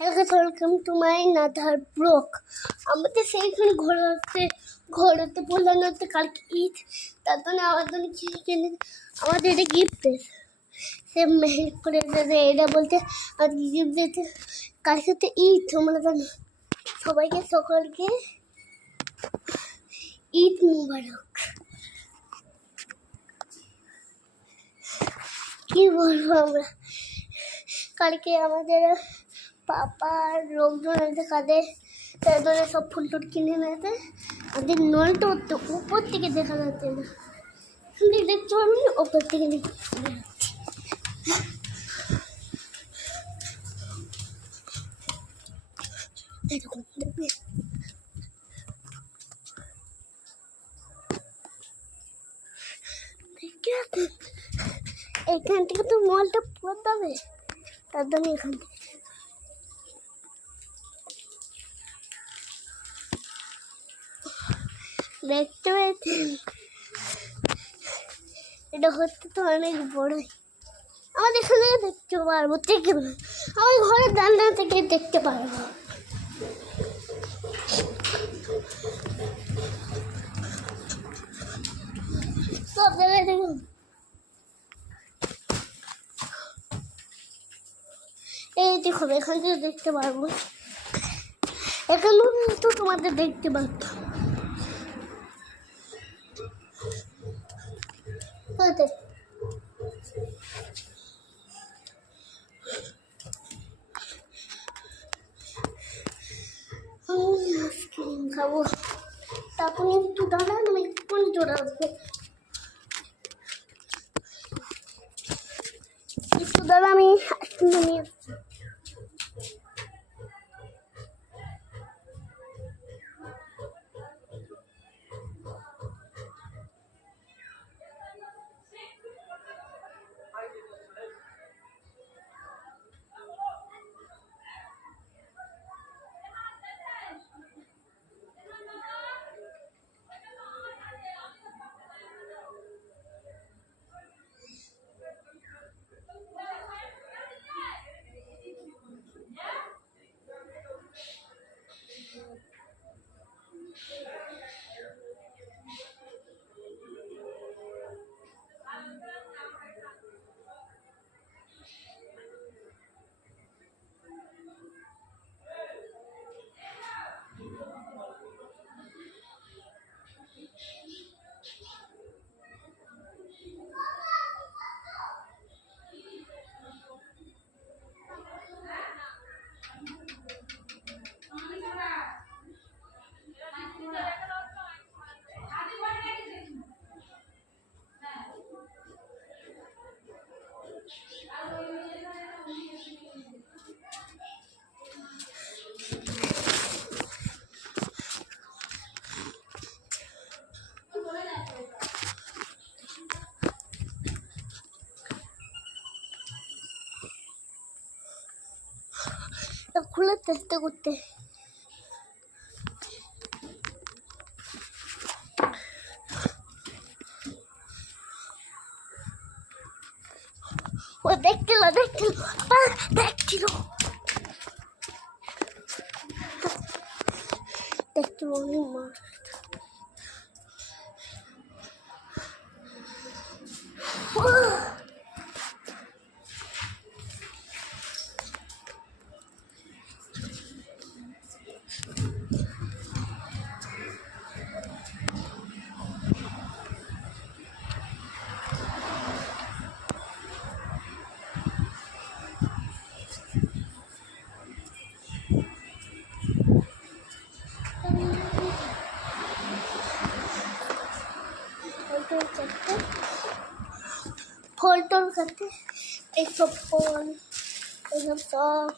Hello, welcome to my another blog. আমাদের সেইখানে ঘোরাতে বললাম না তো কালকে ঈদ, তার জন্য আমার জন্য কিছু কিনে আমাদের এটা গিফট দিয়েছে। সে মেহের করে এটা বলতে আর গিফট দিতে কালকে তো ঈদ, তোমরা জানো। সবাইকে সকলকে ঈদ মুবারক। কি বলবো আমরা, কালকে আমাদের পাপা লোকজন আছে কাঁধে, তার জন্য সব ফুল টুল কিনে নিয়েছে। আমাদের নলটা উপর থেকে দেখা যাচ্ছে না, দেখতে পারবি না, ওপর থেকে দেখতে এখান থেকে তো মলটা পড়তে হবে, তার জন্য এখান থেকে দেখতে পেয়েছেন। এটা হচ্ছে তো অনেক বড়, আমাদের এখানে দেখতে পারবো, থেকে আমার ঘরের জানলা থেকে দেখতে পারবো। সব জায়গায় দেখুন, এই দেখুন এখান থেকে দেখতে পারবো, এখানেও তো তোমাদের দেখতে পারতো। আইসক্রিম খাবো, তারপরে একটু দাঁড়ান, আমি একটু চলে আসবো। একটু দাঁড়া, আমি আইসক্রিম নিয়ে আসছি। খুলে চেষ্টা করতে ও দেখছিল ফল টল খাতে, এইসব ফল, এইসব সব